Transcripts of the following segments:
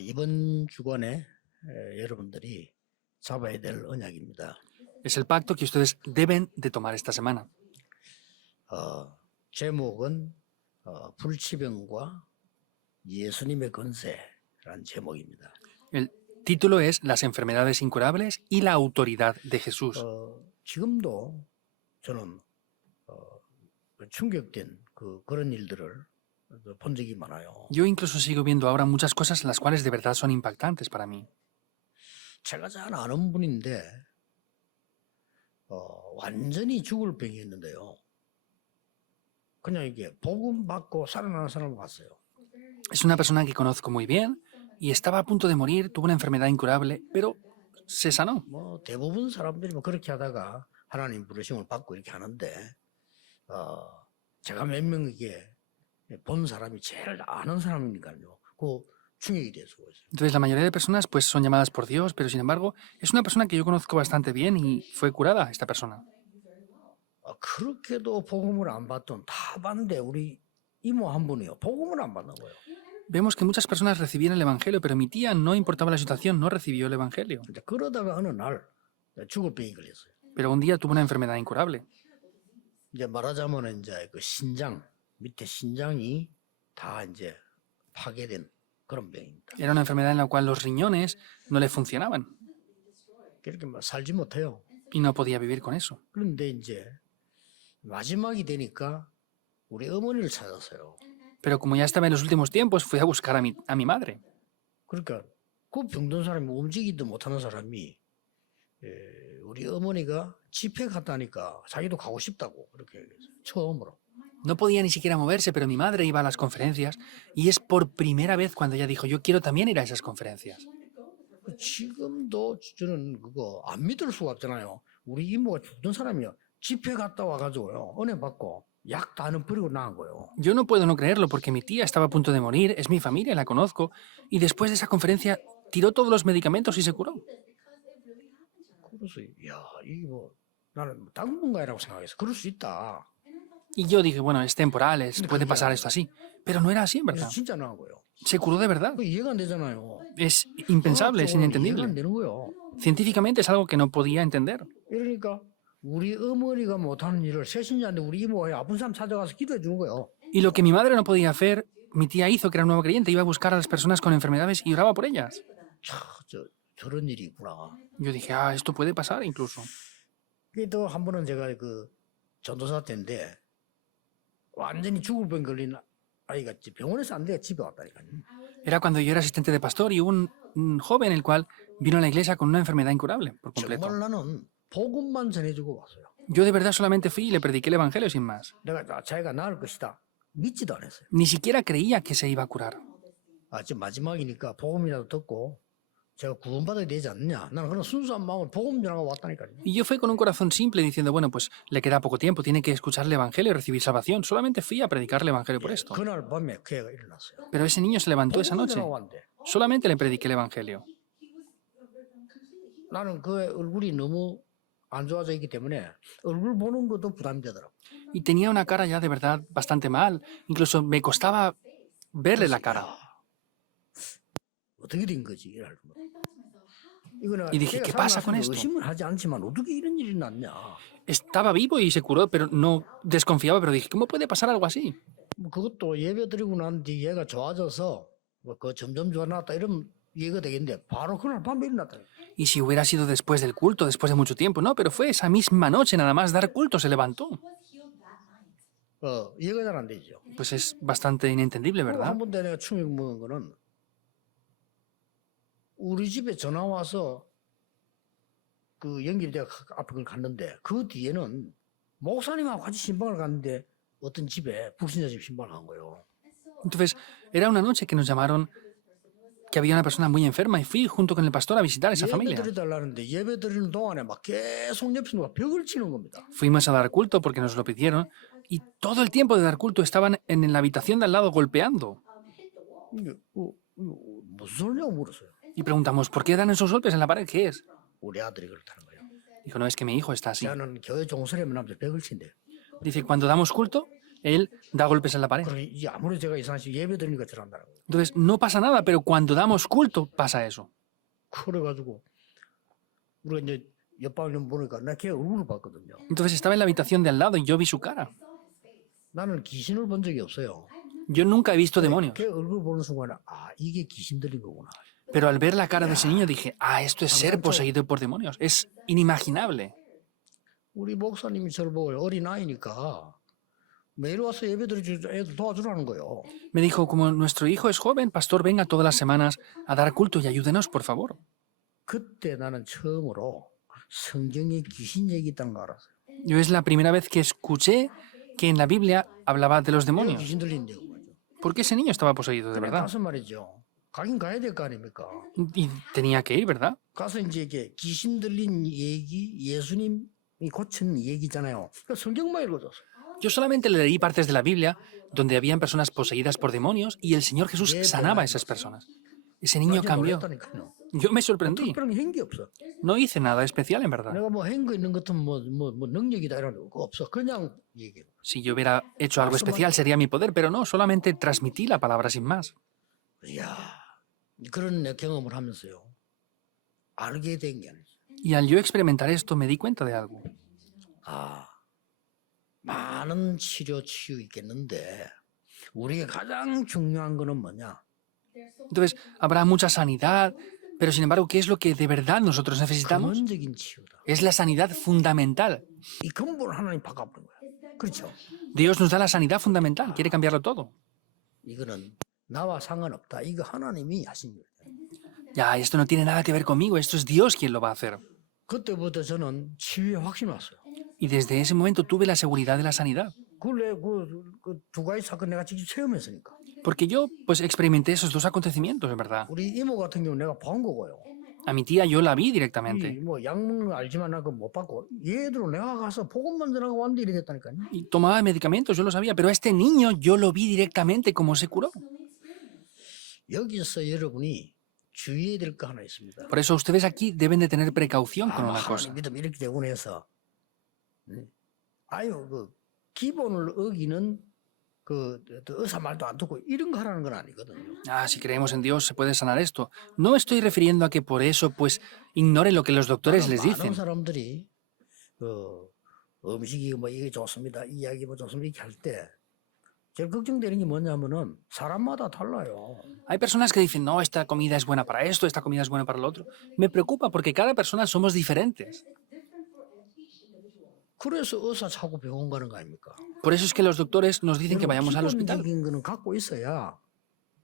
이번 주간에 여러분들이 잡아야 될 언약입니다. Es el pacto que ustedes deben de tomar esta semana. 제목은 불치병과 예수님의 권세라는 제목입니다. El título es Las enfermedades incurables y la autoridad de Jesús. 지금도 저는 충격된 그런 일들을 본 적이 많아요. Yo incluso sigo viendo ahora muchas cosas las cuales de verdad son impactantes para mí. 제가 잘 아는 분인데 완전히 죽을 병이었는데요. 그냥 이게 복음 받고 살아나는 사람을 봤어요. Es una persona que conozco muy bien y estaba a punto de morir, tuvo una enfermedad incurable, pero se sanó. 뭐 대부분 사람들이 뭐 그렇게 하다가 하나님 부르심을 받고 이렇게 하는데 제가 몇 명에게 본 사람이 제일 아는 사람이니까요. 그 충격이 돼서 그랬어요. Entonces la mayoría de personas pues son llamadas por Dios, pero sin embargo es una persona que yo conozco bastante bien y fue curada esta persona. 그렇게도 복음을 안 받던 다 봤는데 우리 이모 한 분이요. 복음을 안 받는 거예요. Vemos que muchas personas recibían el Evangelio, pero mi tía, no importaba la situación, no recibió el Evangelio. 이제 그러다가 어느 날 죽을 병이 걸렸어요. Pero un día tuvo una enfermedad incurable. 이제 말하자면 이제 그 신장 밑에 신장이 다 이제 파괴된 그런 병입니다. Era una enfermedad en la cual los riñones no le funcionaban 그렇게 막 살지 못해요. y no podía vivir con eso. 그런데 이제 마지막이 되니까 우리 어머니를 찾았어요. Pero como ya estaba en los últimos tiempos, fui a buscar a mi madre. 그러니까 그 병든 사람이 움직이지도 못하는 사람이 우리 어머니가 집회 갔다니까 자기도 가고 싶다고 그렇게 얘기했어요. 처음으로. No podía ni siquiera moverse, pero mi madre iba a las conferencias y es por primera vez cuando ella dijo, yo quiero también ir a esas conferencias. 지금도 저는 그거 안 믿을 수가 없잖아요. 우리 이모가 죽던 사람이요. 집회 갔다 와가지고요. 은혜 받고 약 다는 버리고 나간 거예요. Yo no puedo no creerlo porque mi tía estaba a punto de morir, es mi familia, la conozco, y después de esa conferencia tiró todos los medicamentos y se curó. 그래서 야 이게 뭐 나는 당분간이라고 생각해서 그럴 수 있다. Y yo dije, bueno, es temporal, puede pasar esto así. Pero no era así, en 그래서 verdad. 진짜 나간 거예요. Se curó de verdad. 그 이해가 안 되잖아요. Es impensable, es 이해가 안 inentendible. 되는 거예요. Científicamente es algo que no podía entender. 이러니까 우리 어머니가 못하는 일을 새신자인데 우리 이모가 아픈 사람 찾아가서 기도해 주는 거예요. Y lo que mi madre no podía hacer, mi tía hizo, que era un nuevo creyente, iba a buscar a las personas con enfermedades y oraba por ellas. 저런 일이 있구나. Yo dije, esto puede pasar incluso. 또 한 번은 제가 그 전도사 때인데 완전히 죽을 병 걸린 아이가 병원에서 안 돼 집에 왔다니까요. Era cuando yo era asistente de pastor y hubo un joven el cual vino a la iglesia con una enfermedad incurable por completo. 정말 나는 복음만 전해주고 왔어요. Yo de verdad solamente fui y le prediqué el evangelio sin más. 내가 자기가 나을 것이다 믿지도 않았어요. Ni siquiera creía que se iba a curar. 지금 마지막이니까 복음이라도 듣고 제가 구원받아야 되지 않느냐. 나는 그런 순수한 마음을 복음 전하고 왔다니까요. Y yo fui con un corazón simple diciendo, bueno, pues le queda poco tiempo, tiene que escuchar el evangelio y recibir salvación. Solamente fui a predicar el evangelio por esto. 그날 밤에 그 애가 일어났어요. Pero ese niño se levantó esa 복음 noche. 전하고 왔는데 Solamente le prediqué el evangelio. 나는 그 얼굴이 너무 안 좋아져 있기 때문에 얼굴 보는 것도 부담이 되더라고. Y tenía una cara ya de verdad bastante mal. Incluso me costaba verle la cara. 어떻게 된 거지? 이럴 거. 이거는 Y dije, ¿qué pasa con esto? 의심을 하지 않지만 어떻게 이런 일이 났냐? Estaba vivo y se curó, pero no desconfiaba, pero dije, ¿cómo puede pasar algo así? 뭐 그것도 예배 드리고 난 뒤 얘가 좋아져서 그 점점 좋아졌다 이러면 이해가 되겠는데 바로 그날 밤에 일어났다. Y si hubiera sido después del culto, después de mucho tiempo, no, pero fue esa misma noche, nada más dar culto, se levantó. 이해가 잘 안 되죠. Pues es bastante inentendible, ¿verdad? 한 번도 내가 충격 먹은 거는 우리 집에 전화 와서 그 연결대가 앞에 그걸 갔는데 그 뒤에는 목사님하고 같이 신방을 갔는데 어떤 집에 불신자 집 신방을 간 거예요. Entonces, era una noche que nos llamaron que había una persona muy enferma y fui junto con el pastor a visitar a esa 예배 familia. 드리달라는데 예배 드리는 동안에 막 계속 옆에 누가 벽을 치는 겁니다. Fuimos a dar culto porque nos lo pidieron y todo el tiempo de dar culto estaban en la habitación de al lado golpeando. 이게 무슨 소리냐고 물었어요. Y preguntamos, ¿por qué dan esos golpes en la pared? ¿Qué es? 우리 아들이 그렇다는 거예요. Dijo, no, es que mi hijo está así. 저는 교회 종소리하면 남자 벽을 친대요. Dice, cuando damos culto, él da golpes en la pared. 그러니 이제 아무리 제가 이상하시 예배 드리니까 저런다는 거예요. Entonces, no pasa nada, pero cuando damos culto pasa eso. 그래가지고 우리가 이제 옆방을 보니까 나 걔 얼굴을 봤거든요. Entonces estaba en la habitación de al lado y yo vi su cara. 나는 귀신을 본 적이 없어요. Yo nunca he visto demonios, 걔 얼굴 보는 순간에 아 이게 귀신 들린 거구나. pero al ver la cara de ese niño dije, ah, esto es ser poseído por demonios. Es inimaginable. 우리 목사님이 저를 보고 어린 아이니까 매일 와서 예배 드려 애들 도와주라는 거예요. Me dijo, como nuestro hijo es joven, pastor, venga todas las semanas a dar culto y ayúdenos, por favor. 그때 나는 처음으로 성경에 귀신 얘기 있다는 거 알았어요. Yo es la primera vez que escuché que en la Biblia hablaba de los 내가 demonios. 귀신 들린다고 말이죠. Porque ese niño estaba poseído, de 그래 verdad. 가서 말이죠. 가긴 가야 될 거 아닙니까? Y tenía que ir, ¿verdad? 가서 이제 이게 귀신 들린 얘기 예수님이 고친 얘기잖아요. 그러니까 성경만 읽어줬어요. Yo solamente leí partes de la Biblia donde habían personas poseídas por demonios y el Señor Jesús sanaba a esas personas. Ese niño cambió. 놀랐다니까요. Yo me sorprendí. 특별한 게 한 게 없어. No hice nada especial, en verdad. 내가 뭐 한 거 있는 것은 뭐 능력이다 이런 거 없어. 그냥 얘기해. Si yo hubiera hecho algo especial sería mi poder, pero no, solamente transmití la palabra sin más. 이야 그런 내 경험을 하면서요. 알게 된 게 아니죠. Y al yo experimentar esto me di cuenta de algo. 아 많은 치유 있겠는데 우리가 가장 중요한 거는 뭐냐? Entonces, habrá mucha sanidad, pero sin embargo, ¿qué es lo que de verdad nosotros necesitamos? 근원적인 치유다. Es la sanidad fundamental. 이 근본을 하나님 바꿔버린 거야. 그렇죠? Dios nos da la sanidad fundamental, quiere cambiarlo todo. 이거는 나와 상관없다. 이거 하나님이 하신 거예요. Ya, esto no tiene nada que ver conmigo, esto es Dios quien lo va a hacer. 그때부터 저는 치유에 확신 왔어요. Y desde ese momento tuve la seguridad de la sanidad. 그두 가지 사건 내가 직접 체험했으니까. Porque yo, pues, experimenté esos dos acontecimientos, en verdad. 우리 이모 같은 경우 내가 본 거고요. A mi tía yo la vi directamente. 뭐 약물은 알지만 나 그거 못 받고 얘들은 내가 가서 복음만 전하고 왔는데 이래 됐다니까요. Y tomaba medicamentos, yo lo sabía, pero a este niño yo lo vi directamente cómo se curó. 여기서 여러분이 주의해야 될 거 하나 있습니다. Por eso ustedes aquí deben de tener precaución con una 하나님 cosa. 믿음 이렇게 되고 해서 아유 그 기본을 어기는 그 의사 말도 안 듣고 이런 거 하라는 건 아니거든요. Ah, si creemos en Dios se puede sanar esto. No me estoy refiriendo a que por eso pues ignoren lo que los doctores les 많은 dicen. 사람들이 그 음식이 뭐 이게 좋습니다, 이 이야기 뭐 좋습니다 이렇게 할 때 제일 걱정되는 게 뭐냐면은 사람마다 달라요. Hay personas que dicen, no, esta comida es buena para esto, esta comida es buena para lo otro. Me preocupa porque cada persona somos diferentes. 그래서 의사 찾고 병원 가는 거 아닙니까? Por eso es que los doctores nos dicen que vayamos al hospital. 기본적인 거는 갖고 있어야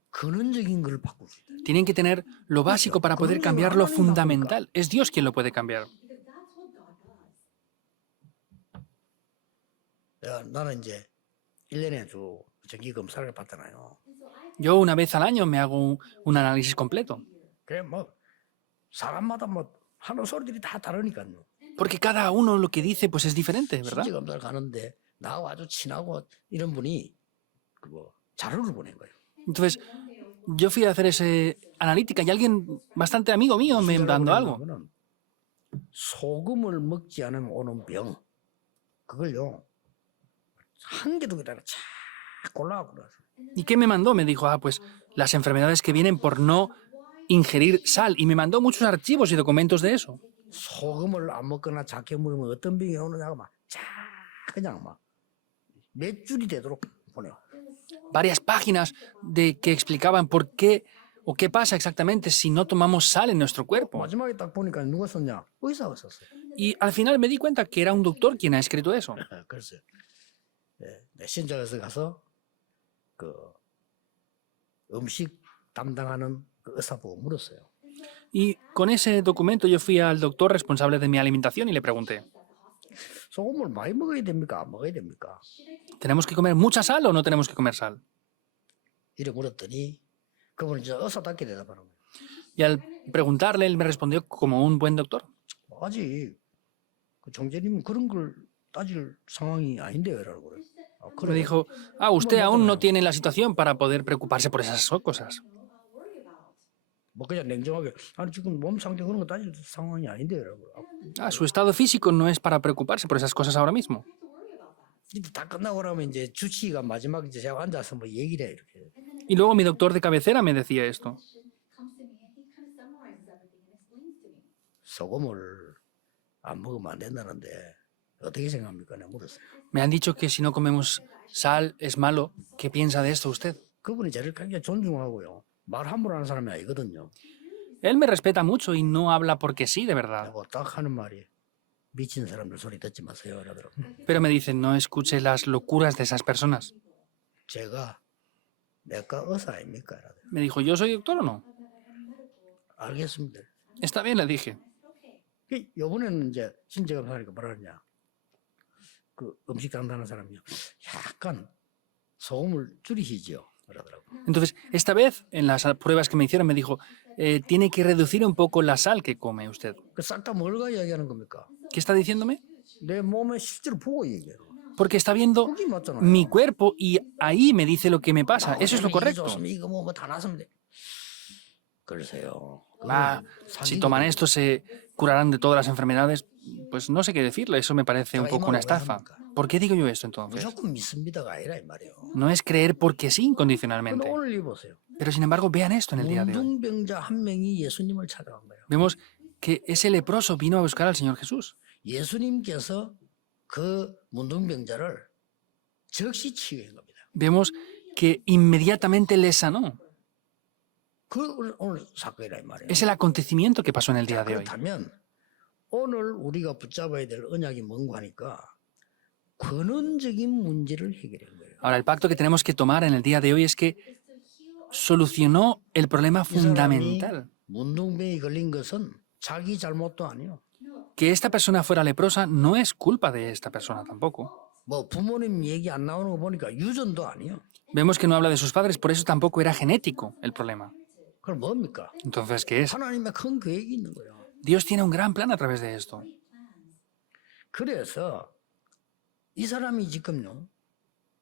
근원적인 걸 바꿀 수 있다. Tienen que tener lo básico para poder cambiar lo fundamental. Es Dios quien lo puede cambiar. 나는 이제 1년에 주 정기 검사를 받잖아요. Yo una vez al año me hago un análisis completo. 그래 뭐 사람마다 뭐 하는 소리들이 다 다르니까요. Porque cada uno lo que dice pues es diferente, ¿verdad? 신체 검사를 가는데 나하고 아주 친하고 이런 분이 그거 자료를 보낸 거예요. Entonces, yo fui a hacer ese analítica y alguien bastante amigo mío me mandó algo. 소금을 먹지 않으면 오는 병 그걸요 한 개 두 개다 쫙 골라갖고 그래서 ¿Y qué me mandó? Me dijo, pues las enfermedades que vienen por no ingerir sal. Y me mandó muchos archivos y documentos de eso. 소금을 안 먹거나 작게 먹으면 어떤 병이 오느냐고 막 쫙 그냥 막 몇 줄이 되도록 보내요. Varias páginas de que explicaban por qué o qué pasa exactamente si no tomamos sal en nuestro cuerpo. 마지막에 딱 보니까 누가 썼냐? 의사가 썼어요. Y al final me di cuenta que era un doctor quien ha escrito eso. 그래서 내 신장에서 가서 그 음식 담당하는 그 의사보고 물었어요. Y con ese documento yo fui al doctor responsable de mi alimentación y le pregunté, 소금을 많이 먹어야 됩니까? 안 먹어야 됩니까? ¿tenemos que comer mucha sal o no tenemos que comer sal? 이래 물었더니 그분은 이제 의사답게 대답하는 거예요. Y al preguntarle, él me respondió como un buen doctor. 아직 그 총재님은 그런 걸 따질 상황이 아닌데요, 라고 그래요. Me dijo, usted aún no tiene la situación para poder preocuparse por esas cosas. 뭐 그냥 냉정하게 아니 지금 몸 상태 그런 거 따질 상황이 아닌데요, 라고. Su estado físico no es para preocuparse por esas cosas ahora mismo. 이제 다 끝나고 나면 이제 주치의가 마지막 이제 제가 앉아서 뭐 얘기를 해 이렇게. Y luego mi doctor de cabecera me decía esto. 소금을 안 먹으면 안 된다는데 어떻게 생각합니까? 내가 물었어요. Me han dicho que si no comemos sal es malo. ¿Qué piensa de esto usted? 그분이 저를 굉장히 존중하고요. 말 함부로 하는 사람이 아니거든요. Él me respeta mucho y no habla porque sí, de verdad. 하고 딱 하는 말이 미친 사람들 소리 듣지 마세요. 이러더라고요. Pero me dice, no escuche las locuras de esas personas. 제가 내과 의사 아닙니까? 이러더라고요. Me dijo, ¿yo soy doctor o no? 알겠습니다. Está bien, le dije. 요번에는 이제 신체 검사하니까 뭐라 그러냐. 그 음식 담당하는 사람이요. 약간 소금을 줄이시죠. 그러더라고요. Entonces, esta vez, en las pruebas que me hicieron, me dijo, tiene que reducir un poco la sal que come usted. 싹 다 뭘가 이야기하는 겁니까? ¿Qué está diciéndome? 내 몸에 실제로 보고 얘기해요. Porque está viendo 그게 맞잖아요. mi cuerpo y ahí me dice lo que me pasa. Eso es lo correcto. 이거 뭐다 나서면 돼. 그러세요. Ah, si toman esto se curarán de todas las enfermedades. Pues no sé qué decirle, eso me parece un poco una estafa. ¿Por qué digo yo esto entonces? 무조건 믿습니다가 아니라 이 말이에요. No es creer porque sí 근데 incondicionalmente. 오늘 보세요. Pero sin embargo, vean esto en el día de hoy. 문둥병자 한 명이 예수님을 찾아간 거예요. Vemos que ese leproso vino a buscar al Señor Jesús. 예수님께서 그 문둥병자를 즉시 치유한 겁니다. Vemos que inmediatamente le sanó. 그 오늘 사건이라 이 말이에요. Es el acontecimiento que pasó en el día de hoy. 그렇다면 오늘 우리가 붙잡아야 될 언약이 뭔가 하니까 근원적인 문제를 해결한 거예요. Ahora, el pacto que tenemos que tomar en el día de hoy es que solucionó el problema 이 사람이 fundamental. 문둥병이 걸린 것은 자기 잘못도 아니요. Que esta persona fuera leprosa no es culpa de esta persona tampoco. 뭐 부모님 얘기 안 나오는 거 보니까 유전도 아니요. Vemos que no habla de sus padres, por eso tampoco era genético el problema. 그럼 뭡니까? Entonces, ¿qué es? 하나님의 큰 계획이 있는 거예요. Dios tiene un gran plan a través de esto. 그래서 이 사람이 지금요.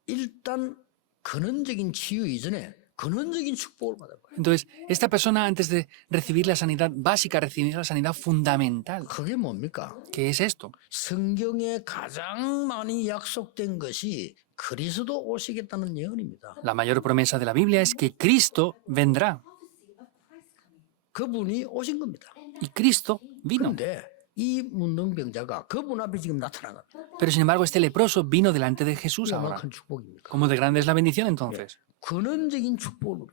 일단 근원적인 치유 이전에 근원적인 축복을 받은 거예요. Entonces, esta persona antes de recibir la sanidad básica, recibir la sanidad fundamental. 그게 뭡니까? ¿Qué es esto? 성경에 가장 많이 약속된 것이 그리스도 오시겠다는 예언입니다. La mayor promesa de la Biblia es que Cristo vendrá. 그분이 오신 겁니다. Y Cristo vino. 그런데 이 문둥병자가 그분 앞에 지금 나타난 겁니다. Pero sin embargo, este leproso vino delante de Jesús 얼마나 ahora. 큰 축복입니까? ¿Cómo de grande es la bendición entonces? 근원적인 축복을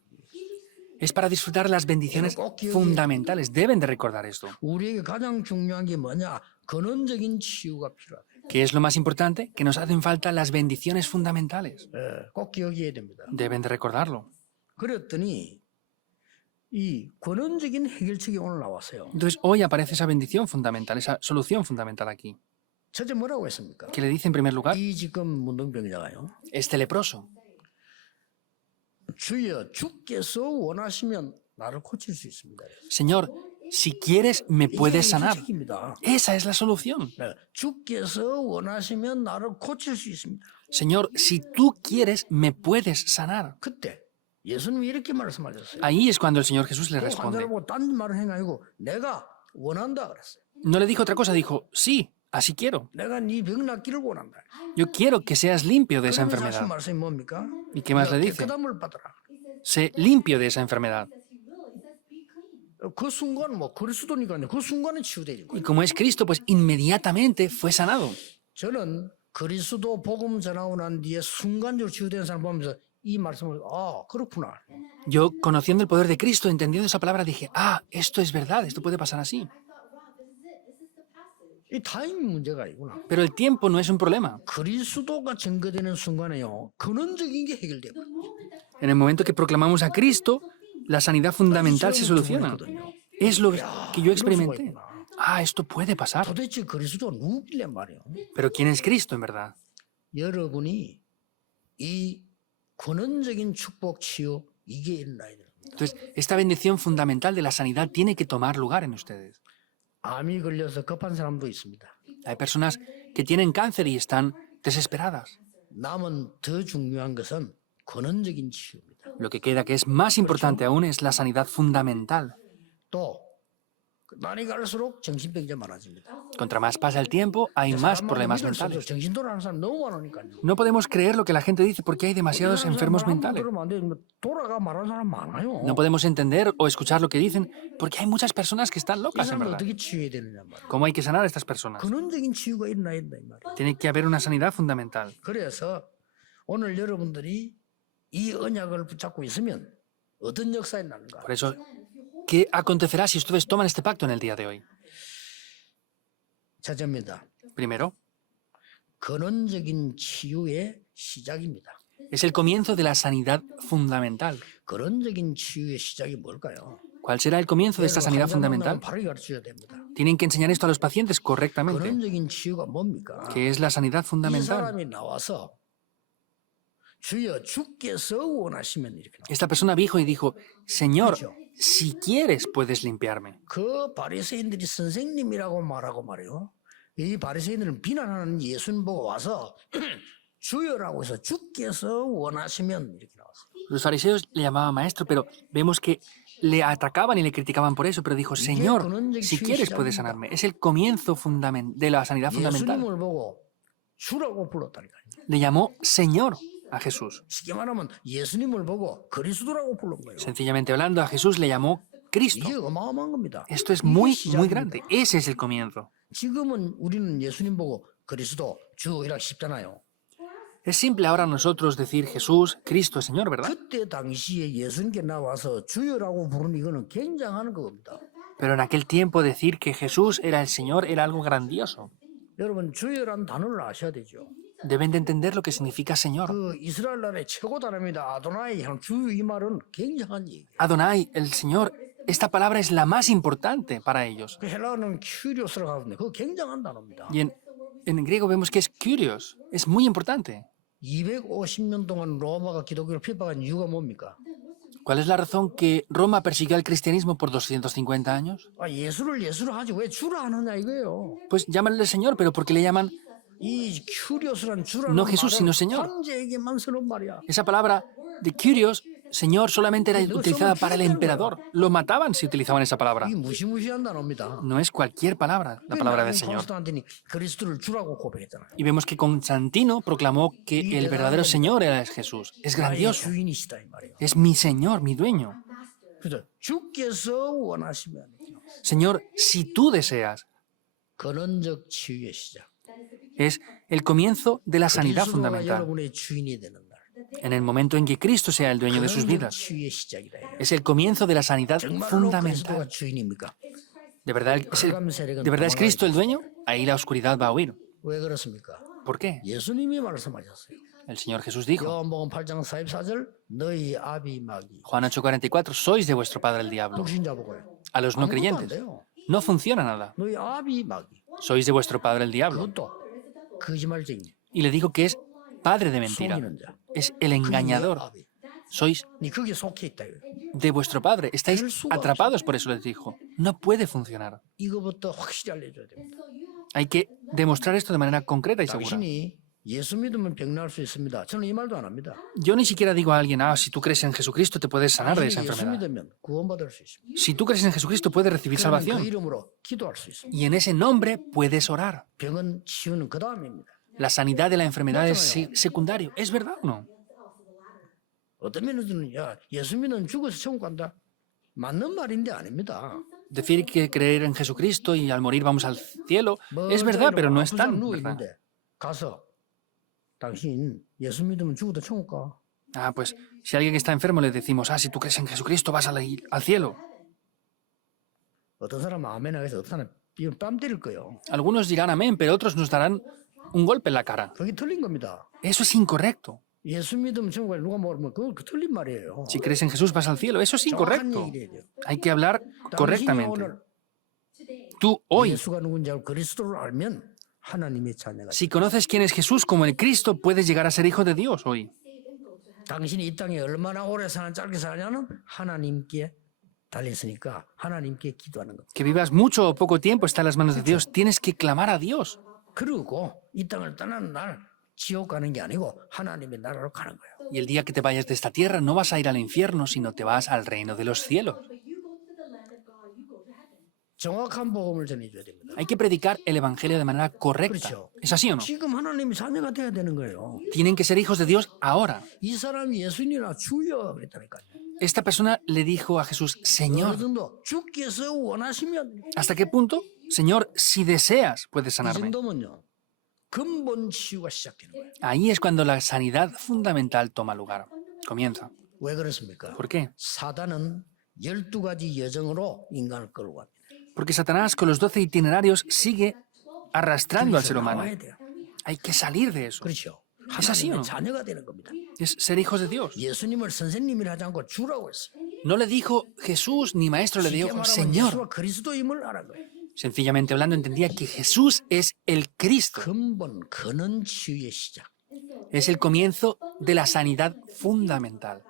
Es para disfrutar las bendiciones fundamentales. Deben de recordar esto. 우리에게 가장 중요한 게 뭐냐? 근원적인 치유가 필요하다. ¿Qué es lo más importante? Que nos hacen falta las bendiciones fundamentales. 꼭 기억해야 됩니다. Deben de recordarlo. 그랬더니 이 근원적인 해결책이 오늘 나왔어요. Entonces, hoy aparece esa bendición fundamental, esa solución fundamental aquí. 첫째 뭐라고 했습니까? ¿Qué le dice en primer lugar? 이 지금 문둥병자가요. Este leproso. 주여 주께서 원하시면 나를 고칠 수 있습니다. Señor, si quieres, me puedes sanar. 해결책입니다. Esa es la solución. 네, 주께서 원하시면 나를 고칠 수 있습니다. Señor, si tú quieres, me puedes sanar. 그때 예수님이 이렇게 말씀하셨어요. Ahí es cuando el Señor Jesús le 그 responde. 환자를 보고 딴 말을 한 게 아니고 내가 원한다 그랬어요. No le dijo otra cosa, dijo, sí, así quiero. 내가 네 병 낫기를 원한다. Yo quiero que seas limpio de esa 그러면서 하신 enfermedad. 말씀이 뭡니까? ¿Y qué más le dice? 깨끗함을 받아라. Sé limpio de esa enfermedad. 그 순간 뭐 그리스도니까요. 그 순간에 치유되는 Y 거예요. como es Cristo, pues inmediatamente fue sanado. 저는 그리스도 복음 전하고 난 뒤에 순간적으로 치유되는 사람 보면서 이 말씀을 그렇구나. Yo, conociendo el poder de Cristo, entendiendo esa palabra, dije, esto es verdad, esto puede pasar así. 이 타임 문제가 아니구나. Pero el tiempo no es un problema. 그리스도가 증거되는 순간에요. 근원적인 게 해결돼요. En el momento que proclamamos a Cristo, la sanidad fundamental se soluciona. Es lo que yo experimenté. Esto puede pasar. 도대체 그리스도가 누구길래 말이에요. Pero ¿quién es Cristo en verdad? 여러분이 이 근원적인 축복 치유 이게 일어나야 돼요. Entonces, esta bendición fundamental de la sanidad tiene que tomar lugar en ustedes. 암이 걸려서 급한 사람도 있습니다. Hay personas que tienen cáncer y están desesperadas. 남은 더 중요한 것은 근원적인 치유입니다. Lo que queda que es más importante aún es la sanidad fundamental. 또 날이 갈수록 정신병자 많아집니다. Contra más pasa el tiempo, hay más 사람마다 problemas 믿을 수 없어요. mentales. 정신 돌아가는 사람 너무 많으니까요. No podemos creer lo que la gente dice porque hay demasiados enfermos mentales. 그러면 안 돼. 돌아가 말하는 사람 많아요. No podemos entender o escuchar lo que dicen porque hay muchas personas que están 이 locas, en 사람을 verdad. 어떻게 치유해야 되느냐 말이에요. ¿Cómo hay que sanar a estas personas? 근원적인 치유가 일어나야 된다 이 말이에요. Tiene que haber una sanidad fundamental. 그래서 오늘 여러분들이 이 언약을 붙잡고 있으면 어떤 역사에 나는가? Por eso, ¿qué acontecerá si ustedes toman este pacto en el día de hoy? 첫째입니다. Primero, 근원적인 치유의 시작입니다. es el comienzo de la sanidad fundamental. 근원적인 치유의 시작이 뭘까요? ¿Cuál será el comienzo de esta sanidad fundamental? 바로 가르쳐야 됩니다. Tienen que enseñar esto a los pacientes correctamente. 근원적인 치유가 뭡니까? ¿Qué es la sanidad 이 fundamental? 사람이 나와서 주여 주께서 원하시면 이렇게 나와요. Esta persona dijo y dijo, Señor, si quieres puedes limpiarme. 그 바리새인들이 선생님이라고 말하고 말이요. 이 바리새인들은 비난하는 예수님 보고 와서 주여라고 해서 주께서 원하시면 이렇게 나왔어요. Los fariseos le llamaban maestro, pero vemos que le atacaban y le criticaban por eso, pero dijo, Señor, si quieres puedes sanarme. Es el comienzo de la sanidad fundamental. 예수님을 보고 주라고 불렀다니까요. Le llamó Señor a Jesús. 쉽게 말하면 예수님을 보고 그리스도라고 부른 거예요. Sencillamente hablando, a Jesús le llamó Cristo. 이게 어마어마한 겁니다. Esto es 이게 muy, 시작입니다. muy grande. Ese es el comienzo. 지금은 우리는 예수님 보고 그리스도 주 이렇게 쉽잖아요. Es simple ahora nosotros decir Jesús, Cristo, Señor, ¿verdad? 그때 당시에 예수님께 나와서 주여라고 부르는 이거는 굉장한 겁니다. Pero en aquel tiempo decir que Jesús era el Señor era algo grandioso. 여러분 주여라는 단어를 아셔야 되죠. Deben de entender lo que significa Señor. 그 이스라엘 나라의 최고 단어입니다. 아도나이 주여 이 말은 굉장한 얘기예요. Adonai, el Señor, esta palabra es la más importante para ellos. 그 헬라어는 큐리오스라고 하는데 그거 굉장한 단어입니다. Y en griego vemos que es curios, es muy importante. 250년 동안 로마가 기독교를 핍박한 이유가 뭡니까? ¿Cuál es la razón que Roma persiguió al cristianismo por 250 años? 아, 예수를 하지 왜 주라 하느냐 이거예요. Pues llámanle Señor, pero ¿por qué le llaman 이 큐리오스란 주라는 No Jesús, sino 말은 Señor? 황제에게만 쓰는 말이야. esa palabra de curios? Señor solamente era utilizada para el emperador. Lo mataban si utilizaban esa palabra. 이 무시무시한 단어입니다. No es cualquier palabra, la palabra del Señor. 콘스탄틴이 그리스도를 주라고 고백했잖아요. Y vemos que Constantino proclamó que el verdadero Señor era Jesús. Es 나의 grandioso. 주인이시다 이 말이에요. Es mi Señor, mi dueño. 그래서 주께서 원하시면 Señor, si tú deseas, 근원적 치유의 시작. es el comienzo de la sanidad 그리스도가 fundamental. 여러분의 주인이 되는 날. En el momento en que Cristo sea el dueño de sus 근원적 vidas. 치유의 시작이다. 이거예요. Es el comienzo de la sanidad 정말로 fundamental. 그리스도가 주인입니까? ¿De verdad ¿De verdad es Cristo el dueño? Ahí la oscuridad va a huir. 왜 그렇습니까? ¿Por qué? 예수님이 말씀하셨어요. El Señor Jesús dijo, 요한복음 8장 44절 너희 아비 마귀 Juan 8:44, sois de vuestro padre el diablo. 불신자 보고요. A los no 아무것도 안 creyentes. 돼요. No funciona nada. 너희 아비 마귀 Sois de vuestro padre el diablo. 그것도 거짓말쟁이 Y le digo que es padre de mentira. 속이는 자. Es el 그게 engañador. 아비. Sois 네 거기에 속해 있다. 이거예요. de vuestro padre. Estáis atrapados, por eso les dijo. No puede funcionar. 이거부터 확실히 알려줘야 됩니다. Hay que demostrar esto de manera concreta y segura. 당신이 예수 믿으면 병날 수 있습니다. 저는 이 말도 안 합니다. Yo ni siquiera digo a alguien, si tú crees en Jesucristo te puedes sanar de esa 당신이 예수 enfermedad. 믿으면 구원받을 수 있습니다. Si tú crees en Jesucristo puedes recibir 그러면 그 salvación. 이름으로 기도할 수 있습니다. Y en ese nombre puedes orar. 병은 치유는 그 다음입니다. La sanidad de la enfermedad es secundario. ¿Es verdad o no? 어떤 면에서는 야 예수 믿으면 죽어서 천국 간다. 맞는 말인데 아닙니다. Decir que creer en Jesucristo y al morir vamos al cielo es 먼저 verdad, pero no 이러면 es 아픈 사람 tan 누워 verdad. 있는데 가서 당신 예수 믿으면 죽어도 천국 가. Pues si a alguien que está enfermo le decimos, si tú crees en Jesucristo vas al cielo. 어떤 사람은 아멘 하겠어. 어떤 사람은 뺨 때릴 거예요. Algunos dirán amén, pero otros nos darán un golpe en la cara. 그게 틀린 겁니다. Eso es incorrecto. 예수 믿으면 천국 가. 누가 모르면 그거 틀린 말이에요. Si crees en Jesús vas al cielo. Eso es 정확한 incorrecto. 얘기를 해야 돼요. Hay que hablar 당신이 correctamente. 오늘 Tú hoy, 예수가 누군지 알고 그리스도를 알면 하나님의 자녀가 si conoces quién es Jesús como el Cristo, puedes llegar a ser hijo de Dios hoy. 당신이 이 땅에 얼마나 오래 사는 짧게 사냐는 하나님께 달렸으니까 하나님께 기도하는 것. Que vivas mucho o poco tiempo está en las manos de Dios. Tienes que clamar a Dios. 그리고 이 땅을 떠나는 날 지옥 가는 게 아니고 하나님의 나라로 가는 거예요. Y el día que te vayas de esta tierra no vas a ir al infierno, sino te vas al reino de los cielos. 정확한 복음을 전해줘야 됩니다. Hay que predicar el Evangelio de manera correcta. 그렇죠. ¿Es así o no? 지금 하나님의 자녀가 돼야 되는 거예요. Tienen que ser hijos de Dios ahora. 이 사람이 예수님이나 주여 그랬다니까요. Esta persona le dijo a Jesús, 어느 Señor, 정도 주께서 원하시면 ¿hasta qué punto? Señor, si deseas, puedes 이 sanarme. 정도면요. 근본 치유가 시작되는 거예요. Ahí es cuando la sanidad fundamental toma lugar. Comienza. 왜 그렇습니까? ¿Por qué? 사단은 12가지 여정으로 인간을 끌고 갑니다. Porque Satanás con los 12 itinerarios sigue arrastrando al ser humano. 나와야 돼요. Hay que salir de eso. 그렇죠. Es así, 하나님의 ¿no? 자녀가 되는 겁니다. Es ser hijos de Dios. 예수님을 선생님이라 하지 않고 주라고 했어요. No le dijo Jesús ni maestro, le 쉽게 dijo 말하면 Señor. 예수가 그리스도임을 알은 거예요. Sencillamente hablando, entendía que Jesús es el Cristo. 근본 근원 치유의 시작. Es el comienzo de la sanidad fundamental.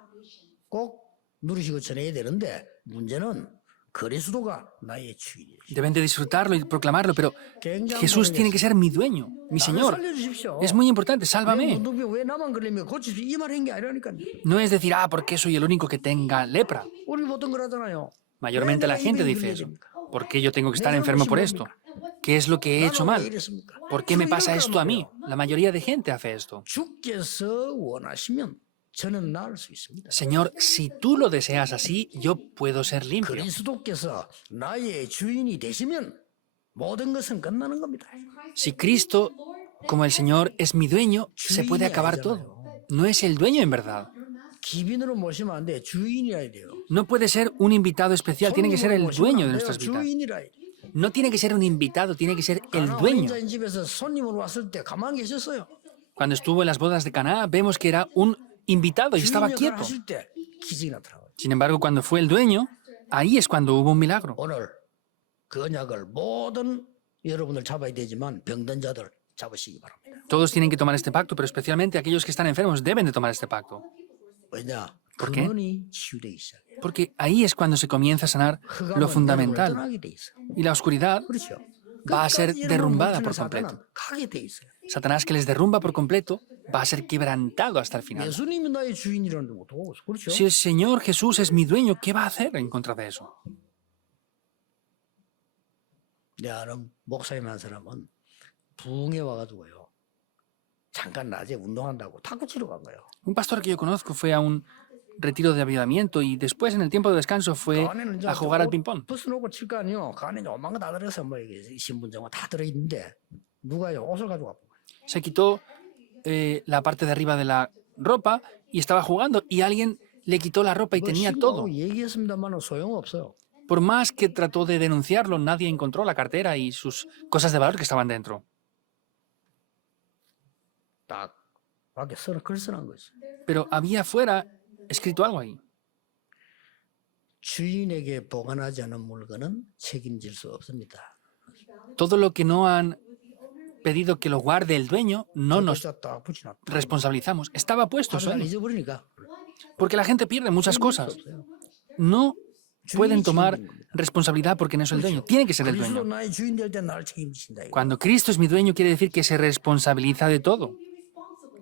꼭 누리시고 전해야 되는데 문제는 그리스도가 나의 주인이에요. Deben de disfrutarlo y proclamarlo, pero 굉장히 Jesús tiene que ser mi dueño, mi Señor. 살려주십시오. Es muy importante, sálvame. 왜 나만 걸리면 고치십시오. 이 말 한 게 아니라니까요. No es decir, porque soy el único que tenga lepra. 우리 보통 그러잖아요. Mayormente la gente dice eso. ¿Por qué yo tengo que estar enfermo por esto? ¿Qué es lo que he hecho mal? ¿Por qué me pasa esto a mí? La mayoría de gente hace esto. 주께서 원하시면 저는 나을 수 있습니다. Señor, si tú lo deseas así, yo puedo ser limpio. 그리스도께서 나의 주인이 되시면 모든 것은 끝나는 겁니다. Si Cristo, como el Señor, es mi dueño, se puede acabar todo. No es el dueño en verdad. 기빈으로 모시면 안 돼. 주인이어야 돼요. No puede ser un invitado especial, tiene que ser el dueño de nuestras vidas. 주인이라 해야 돼. No tiene que ser un invitado, tiene que ser el dueño. 혼자인 집에서 손님으로 왔을 때 가만히 계셨어요. Cuando estuvo en las bodas de Caná, vemos que era un invitado y estaba 주인 역할을 quieto. 하실 때 기적이 나타나요. Sin embargo, cuando fue el dueño, ahí es cuando hubo un milagro. 오늘 그 언약을 모든 여러분들 잡아야 되지만 병든 자들 잡으시기 바랍니다. Todos tienen que tomar este pacto, pero especialmente aquellos que están enfermos deben de tomar este pacto. 왜냐? ¿Por qué? 근원이 치유되기 시작해요. Porque ahí es cuando se comienza a sanar lo 흑암은 여러분을 fundamental. 떠나게 돼 있어요. Y la oscuridad 그렇죠. va a ser 끝까지 derrumbada 여러분을 por 사단은 completo. 가게 돼 있어요. Satanás que les derrumba por completo va a ser quebrantado hasta el final. 예수님이 나의 주인이라는 것도 그렇죠. Si el Señor Jesús es mi dueño, ¿qué va a hacer en contra de eso? 내 아는 목사님 한 사람은 부흥에 와가지고요. 잠깐 낮에 운동한다고 탁구 치러 간 거예요. Un pastor que yo conozco fue a un retiro de avivamiento y después en el tiempo de descanso fue 안에는 이제 a jugar al ping-pong. 버스 놓고 칠 거 아니에요. 그 안에 오만 거 다 들어서 뭐 이게 신분증은 다 들어있는데 누가요 옷을 가지고 왔고 Se quitó la parte de arriba de la ropa y estaba jugando y alguien le quitó la ropa y tenía todo. 얘기했습니다만 소용없어요. Por más que trató de denunciarlo, nadie encontró la cartera y sus cosas de valor que estaban dentro. 딱 밖에 글 써놓은 거 있어요. Pero había afuera escrito algo ahí. 주인에게 보관하지 않은 물건은 책임질 수 없습니다. Todo lo que no han pedido que lo guarde el dueño, no nos 딱 붙여놨다. responsabilizamos. Estaba puesto eso 하루를 ahí. 잊어버리니까 Porque la gente pierde muchas cosas. 없어요. No pueden 주인이 tomar 책임지는 겁니다. responsabilidad porque no es el dueño. Tiene que ser el 그리스도 dueño. 나의 주인 될 때 나를 책임지신다. 이거. Cuando Cristo es mi dueño, quiere decir que se responsabiliza de todo.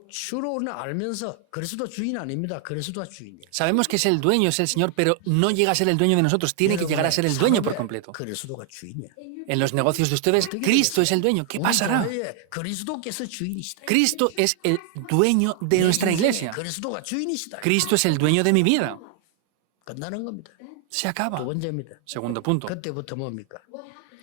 주로 우리는 알면서 그리스도 주인 아닙니다. 그리스도가 주인이에요. Sabemos que es el dueño, es el Señor, pero no llega a ser el dueño de nosotros. Tiene que llegar a ser el dueño por completo. 그리스도가 주인이에요. En los negocios de ustedes, Cristo es el dueño. ¿Qué pasará? 그리스도께서 주인이시다. Cristo es el dueño de nuestra iglesia. 그리스도가 주인이시다. Cristo es el dueño de mi vida. 끝나는 겁니다. Se 두 acaba. 번째입니다. Segundo punto. 그때부터 뭡니까?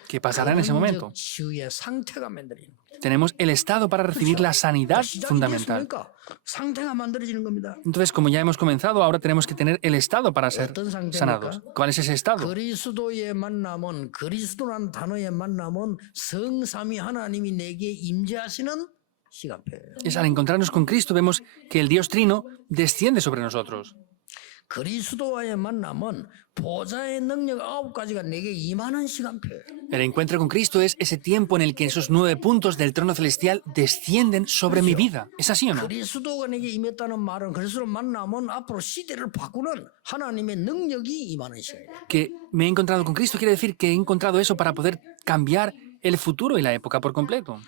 ¿Qué pasará en ese momento? 근원적 치유의 상태가 만들어지는 겁니다. Tenemos el estado para recibir la sanidad 시작이 fundamental. 됐으니까 상태가 만들어지는 겁니다. Entonces, como ya hemos comenzado, ahora tenemos que tener el estado para ser 어떤 상태입니까? sanados. ¿Cuál es ese estado? 그리스도의 만남은 그리스도란 단어의 만남은 성삼위 하나님이 내게 임재하시는 시간표예요. Es al encontrarnos con Cristo, vemos que el Dios Trino desciende sobre nosotros. 그리스도와의 만남은 보좌의 능력 9가지가 내게 임하는 시간표예요. El encuentro con Cristo es ese tiempo en el que esos 9 puntos del trono celestial descienden sobre mi vida. ¿Es así o no? 그리스도가 내게 임했다는 말은 그리스도 만남은 앞으로 시대를 바꾸는 하나님의 능력이 임하는 시간이에요. Que me he encontrado con Cristo quiere decir que he encontrado eso para poder cambiar el futuro y la época por completo.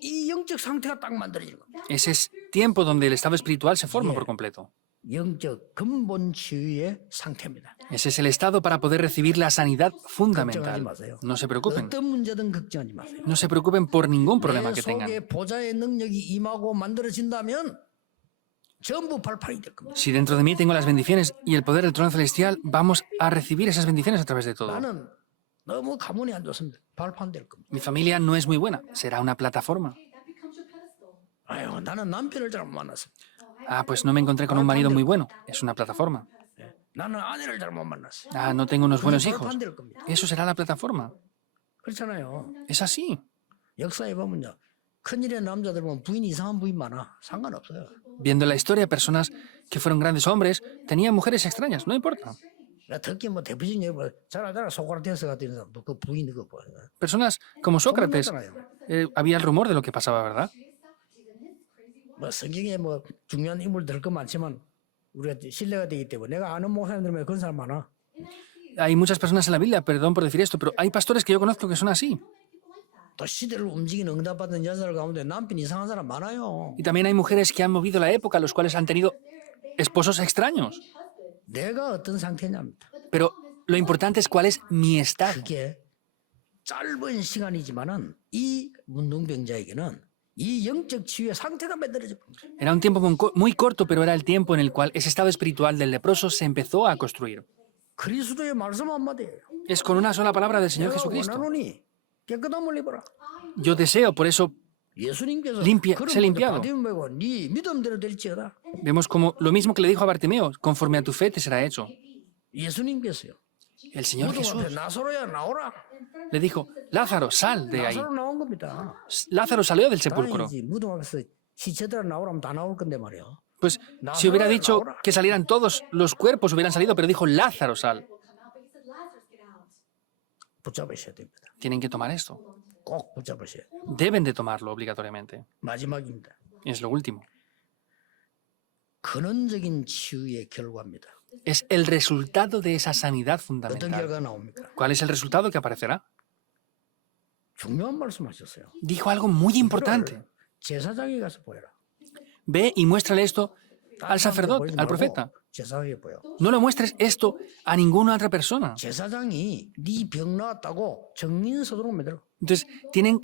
이 영적 상태가 딱 만들어지는 겁니다. Ese es tiempo donde el estado espiritual se forma por completo. 영적 근본 치유의 상태입니다. Ese es el estado para poder recibir la sanidad 걱정하지 fundamental. 마세요. No se preocupen. 어떤 문제든 걱정하지 마세요. No se preocupen por ningún problema 내 que tengan. 속에 보좌의 능력이 임하고 만들어진다면 전부 발판이 될 겁니다. Si dentro de mí tengo las bendiciones y el poder del trono celestial, vamos a recibir esas bendiciones a través de todo. 나는 너무 가문이 안 좋습니다. 발판 될 겁니다. Mi familia no es muy buena, será una plataforma. 아유, 나는 남편을 잘 못 만났습니다. Ah, pues no me encontré con un marido muy bueno, es una plataforma. 나는 아내를 잘 못 만났어요. Ah, no tengo unos buenos hijos, 발판 될 겁니다. eso será la plataforma. 그렇잖아요. Es así. 역사에 보면요. 큰일의 남자들 보면 부인 이상한 부인 많아. 상관없어요. Viendo la historia, personas que fueron grandes hombres tenían mujeres extrañas, no importa. 특히 뭐 대표적인 예를 뭐 잘 알잖아. 소크라테스 같은 사람도 그 부인 그거 뭐. Personas como Sócrates, había el rumor de lo que pasaba, ¿verdad? 뭐 성경에 뭐 중요한 인물들 그 많지만 우리가 신뢰가 되기 때문에 내가 아는 목사님들 그런 사람 많아. Hay muchas personas en la Biblia, perdón por decir esto, pero hay pastores que yo conozco que son así. 또 시대를 움직이는 응답받은 여자들 가운데 남편 이상한 사람 많아요. Y también hay mujeres que han movido la época, los cuales han tenido esposos extraños. 내가 어떤 상태냐입니다. Pero lo importante es cuál es mi estado. 그게 짧은 시간이지만은 이 문둥병자에게는 이 영적 치유의 상태가 만들어져 봅니다. Era un tiempo muy corto, pero era el tiempo en el cual ese estado espiritual del leproso se empezó a construir. 그리스도의 말씀 한마디예요. Es con una sola palabra del Señor 내가 Jesucristo. 원하노니 깨끗함을 입어라. Yo deseo, por eso 예수님께서 ser limpiado. 바디움이고 네 믿음대로 될지어다. vemos como lo mismo que le dijo a Bartimeo, conforme a tu fe te será hecho. 예수님께서요. El Señor 무덤 앞에 Jesús 나사로야 나오라. le dijo, Lázaro, sal de ahí. 나사로 나온 겁니다. Lázaro salió del sepulcro. 다행이지. 무덤 앞에서 시체들 나오라면 다 나올 건데 말이야. Pues si hubiera dicho que salieran todos los cuerpos, hubieran salido, pero dijo, Lázaro, sal. 붙잡으셔야 됩니다. Tienen que tomar esto. 꼭 붙잡으셔야 돼요. Deben de tomarlo obligatoriamente. 마지막입니다. Es lo último. 근원적인 치유의 결과입니다. Es el resultado de esa sanidad 어떤 fundamental. 결과가 나옵니까? ¿Cuál es el resultado que aparecerá? 중요한 말씀하셨어요. Dijo algo muy importante. 제사장에 가서 보여라. Ve y muéstrale esto al sacerdote, al profeta. 제사장에 보여. No le muestres esto a ninguna otra persona. 제사장이 네 병 나았다고 정민서도록 만들어. Entonces, tienen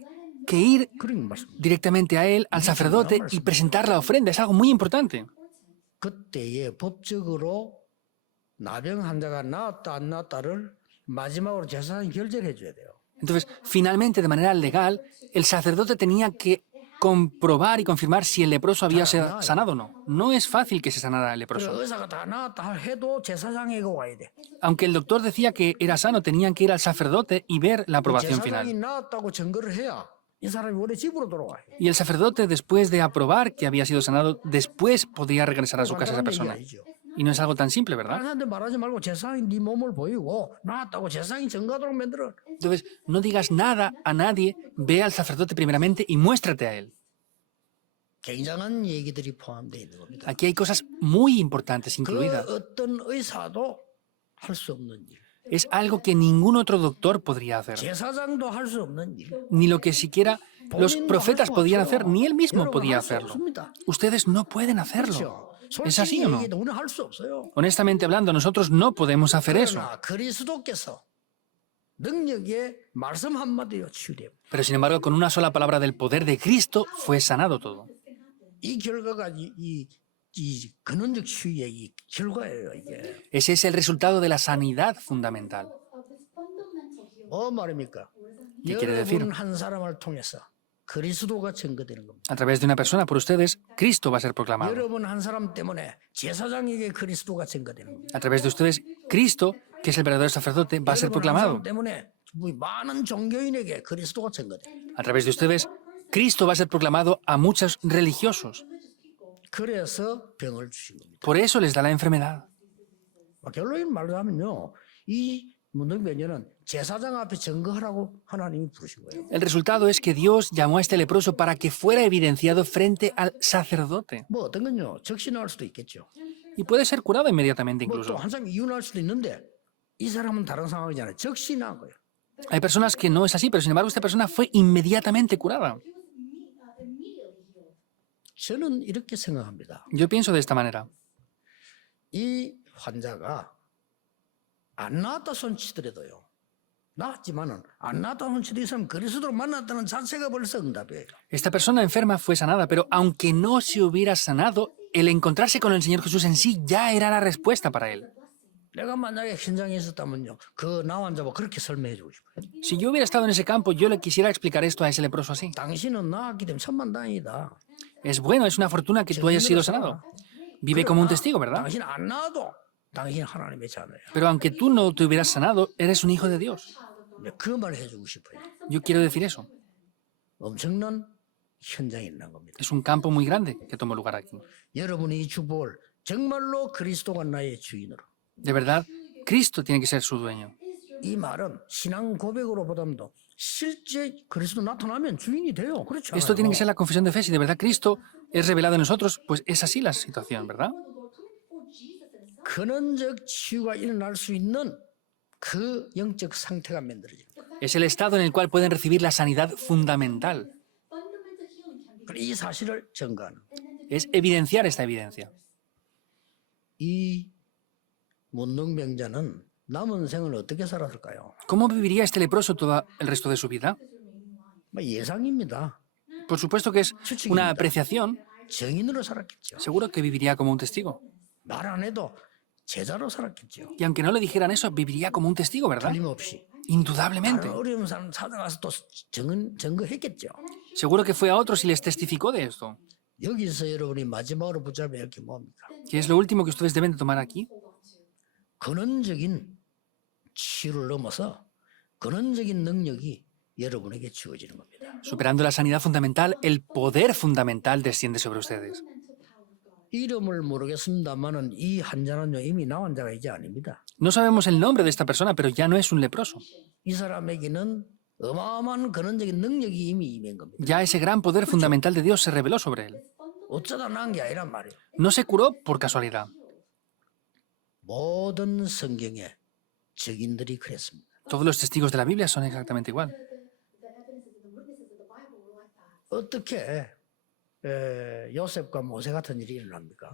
que ir 그런 말씀. directamente a él, al sacerdote, y presentar la ofrenda. Es algo muy importante. 그때에 법적으로 나병 환자가 나았다 안 나았다를 마지막으로 제사장이 결정해 줘야 돼요. Entonces, finalmente, de manera legal, el sacerdote tenía que comprobar y confirmar si el leproso había sido sanado o no. No es fácil que se sanara el 그래 leproso. 의사가 다 나았다 해도 제사장에게 와야 돼. Aunque el doctor decía que era sano, tenían que ir al sacerdote y ver la aprobación 제사장이 final. 나았다고 증거를 해야 이 사람이 원래 집으로 돌아와요. Y el sacerdote, después de aprobar que había sido sanado, después podía regresar a su casa esa 간단한 persona. 얘기 아니죠. Y no es algo tan simple, ¿verdad? 다른 사람들 말하지 말고 제사장이 네 몸을 보이고 나았다고 제사장이 증거하도록 만들어. Entonces, no digas nada a nadie, ve al sacerdote primeramente y muéstrate a él. 굉장한 얘기들이 포함되어 있는 겁니다. Aquí hay cosas muy importantes 그 incluidas. 어떤 의사도 할 수 없는 일. Es algo que ningún otro doctor podría hacer. 제사장도 할 수 없는 일. Ni lo que siquiera los 본인도 profetas 할 수 podían 없어요. hacer, ni él mismo 여러분 podía 할수 hacerlo. 없습니다. Ustedes no pueden hacerlo. 그렇죠? ¿Es así 솔직히 o no? 얘기해도 우리는 할 수 없어요. Honestamente hablando, nosotros no podemos hacer eso. 그러나 그리스도께서 능력의 말씀 한마디로 치유됩니다. Pero sin embargo, con una sola palabra del poder de Cristo fue sanado todo. 이 결과가 이 근원적 치유의 이 결과예요. 이게 Ese es el resultado de la sanidad fundamental. 뭐 말입니까? ¿Qué quiere decir? 여러분 한 사람을 통해서 그리스도가 증거되는 겁니다. A través de una persona, por ustedes, Cristo va a ser proclamado. 여러분 한 사람 때문에 제사장에게 그리스도가 증거되는 겁니다. A través de ustedes, Cristo, que es el verdadero sacerdote, va a ser 여러분 한 proclamado. 사람 때문에 많은 종교인에게 그리스도가 증거됩니다. A través de ustedes, Cristo va a ser proclamado a muchos religiosos. 그래서 병을 주신 겁니다. Por eso les da la enfermedad. 결론을 말하면요, 이 문둥병자는 제사장 앞에 증거하라고 하나님이 부르신 거예요. El resultado es que Dios llamó a este leproso para que fuera evidenciado frente al sacerdote. 뭐 어떤 건요, 적신할 수도 있겠죠. Y puede ser curado inmediatamente 뭐 incluso. 또 한 사람이 이혼할 수도 있는데 이 사람은 다른 상황이잖아요. 적신한 거예요. Hay personas que no es así, pero sin embargo esta persona fue inmediatamente curada. 저는 이렇게 생각합니다. Yo pienso de esta manera. 이 환자가 안 나왔다 손치더라도요. 나왔지만은 안 나왔다 손치도 이 사람 그리스도로 만났다는 자체가 벌써 응답이에요. Esta persona enferma fue sanada, pero aunque no se hubiera sanado, el encontrarse con el Señor Jesús en sí ya era la respuesta para él. 내가 만약에 현장에 있었다면요. 그 나 환자가 그렇게 설명해 주고 싶어요. Si yo hubiera estado en ese campo, yo le quisiera explicar esto a ese leproso así. 당신은 나았기 때문에 천만다행이다. Es bueno, es una fortuna que tú hayas sido sanado. Vive como un testigo, ¿verdad? 당신 안 나와도 당신 하나님의 자녀야. Pero aunque tú no te hubieras sanado, eres un hijo de Dios. 그 말을 해주고 싶어요. Yo quiero decir eso. 엄청난 현장이 있는 겁니다. Es un campo muy grande que tomó lugar aquí. 여러분이 이 축복을 정말로 그리스도가 나의 주인으로. De verdad, Cristo tiene que ser su dueño. 이 말은 신앙 고백으로 보담도 실제 그리스도 나타나면 주인이 돼요. 그렇죠? Esto tiene que ser la confesión de fe. Si de verdad Cristo es revelado en nosotros, pues es así la situación, ¿verdad? 근원적 치유가 일어날 수 있는 그 영적 상태가 만들어집니다. Es el estado en el cual pueden recibir la sanidad fundamental. 이 사실을 증거하는 Es evidenciar esta evidencia. 이 문둥병자는 남은 생을 어떻게 살았을까요? ¿Cómo viviría este leproso todo el resto de su vida? 뭐 예상입니다. Por supuesto que es una apreciación. 정인으로 살았겠죠. Seguro que viviría como un testigo. 말 안 해도 제자로 살았겠죠. Y aunque no le dijeran eso, viviría como un testigo, ¿verdad? 틀림없이. Indudablemente. 다른 어려운 사람 찾아가서 또 증거했겠죠. Seguro que fue a otros y les testificó de esto. 여기서 여러분이 마지막으로 붙잡아야 할 게 뭡니까? ¿Qué es lo último que ustedes deben de tomar aquí? 근원적인 치유를 넘어서 근원적인 능력이 여러분에게 주어지는 겁니다. Superando la sanidad fundamental, el poder fundamental desciende sobre ustedes. 이름을 모르겠습니다만은 이 환자는요 이미 나 환자가 이제 아닙니다. No sabemos el nombre de esta persona, pero ya no es un leproso. 이 사람에게는 어마어마한 근원적인 능력이 이미 임한 겁니다. Ya ese gran poder fundamental de Dios se reveló sobre él. 어쩌다 난 게 아니란 말이에요. No se curó por casualidad. 모든 성경의 증인들이 그랬습니다. Todos los testigos de la Biblia son exactamente igual. 어떻게 요셉과 모세 같은 일이 일어납니까?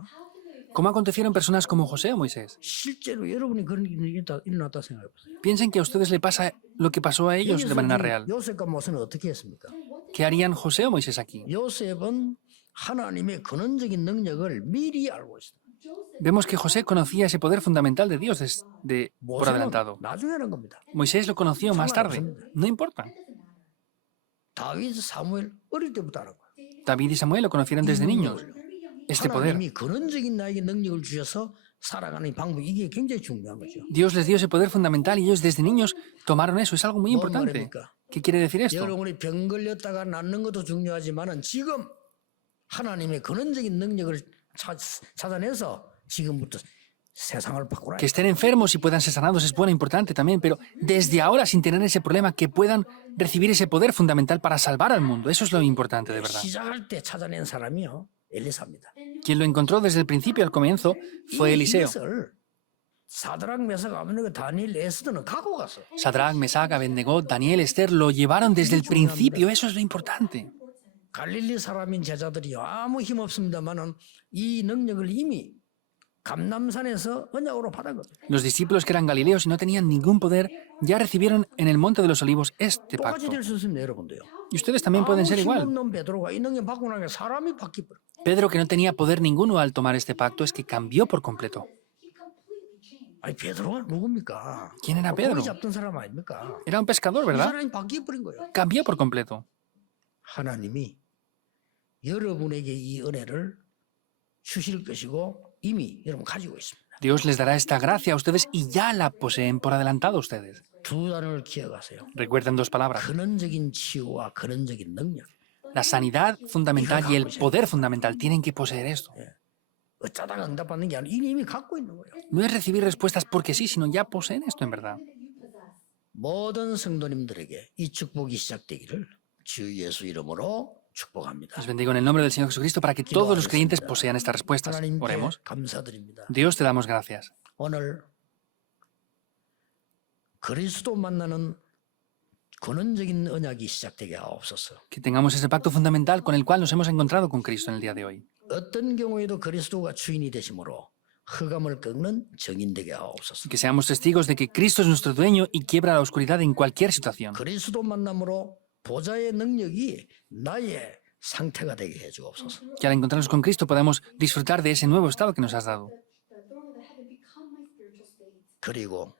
¿Cómo acontecieron personas como José o Moisés? 실제로 여러분이 그런 일이 일어났다 생각해 보세요. Piensen que a ustedes le pasa lo que pasó a ellos de manera real. 요셉과 모세는 어떻게 했습니까? ¿Qué harían José o Moisés aquí? 요셉은 하나님의 근원적인 능력을 미리 알고 있습니다. Vemos que José conocía ese poder fundamental de Dios por 모세는 adelantado. 나중에 하는 겁니다. Moisés lo conoció más tarde. No importa. 다윗, 사무엘 어릴 때부터 알은 거예요. David y Samuel lo conocieron desde niños. Este poder. 하나님이 근원적인 나에게 능력을 주셔서 살아가는 방법 이게 굉장히 중요한 거죠. Dios les dio ese poder fundamental y ellos desde niños tomaron eso. Es algo muy 뭔 importante. 말입니까? ¿Qué quiere decir esto? 여러분이 병 걸렸다가 낫는 것도 중요하지만은 지금 하나님의 근원적인 능력을 찾아내서 지금부터 세상을 바꾸라. Que estén enfermos y puedan ser sanados es bueno, importante también, pero desde ahora, sin tener ese problema, que puedan recibir ese poder fundamental para salvar al mundo. Eso es lo importante, de verdad. 시작할 때 찾아낸 사람이요 엘리사입니다. Quien lo encontró desde el principio al comienzo fue Eliseo. 이것을 사드락 메삭 아벤노고 다니엘 에스더는 갖고 갔어. Sadrach, Mesach, Abednego, Daniel, Esther lo llevaron desde el principio. Eso es lo importante. 갈릴리 사람인 제자들이요 아무 힘 없습니다만은 이 능력을 이미 감남산에서 언약으로 받은 겁니다. Los discípulos que eran galileos y no tenían ningún poder ya recibieron en el monte de los olivos este 똑같이 pacto. 될 수 있습니다, 여러분도요. Y ustedes también pueden ser 아무 힘 igual. 없는 베드로가 이 능력 받고 나니까 사람이 바뀌어버려. Pedro, que no tenía poder ninguno al tomar este pacto, es que cambió por completo. 아니 베드로가 누굽니까? ¿Quién era Pedro? 고기 잡던 사람 아닙니까? Era un pescador, 이 ¿verdad? 사람이 바뀌어버린 거예요. Cambió por completo. 하나님이 여러분에게 이 은혜를 주실 것이고 이미 여러분 가지고 있습니다. Dios les dará esta gracia a ustedes y ya la poseen por adelantado ustedes. 두 단어를 기억하세요. Recuerden dos palabras. 근원적인 치유와 근원적인 능력. La sanidad fundamental y el poder fundamental tienen que poseer esto. 어쩌다가 응답받는 게 아니라 이미 갖고 있는 거예요. No es recibir respuestas porque sí, sino ya poseen esto en verdad. 모든 성도님들에게 이 축복이 시작되기를 주 예수 이름으로 축복합니다. Les bendigo en el nombre del Señor Jesucristo para que todos los creyentes posean estas respuestas. 하나님께 Oremos. 감사드립니다. Dios, te damos gracias. 오늘 그리스도 만나는 근원적인 언약이 시작되게 하옵소서. Que tengamos ese pacto fundamental con el cual nos hemos encontrado con Cristo en el día de hoy. 어떤 경우에도 그리스도가 주인이 되심으로 흑암을 꺾는 정인 되게 하옵소서. Que seamos testigos de que Cristo es nuestro dueño y quiebra la oscuridad en cualquier situación. 그리스도 만남으로 보좌의 능력이 나의 상태가 되게 해 주옵소서. Que al encontrarnos con Cristo podamos disfrutar de ese nuevo estado que nos has dado. 그리고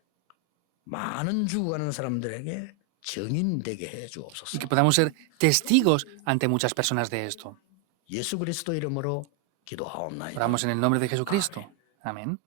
많은 죽어가는 사람들에게 정인 되게 해 주옵소서. Y que podamos ser testigos ante muchas personas de esto. 예수 그리스도 이름으로 기도하옵나이다. Oramos en el nombre de Jesucristo. Amén.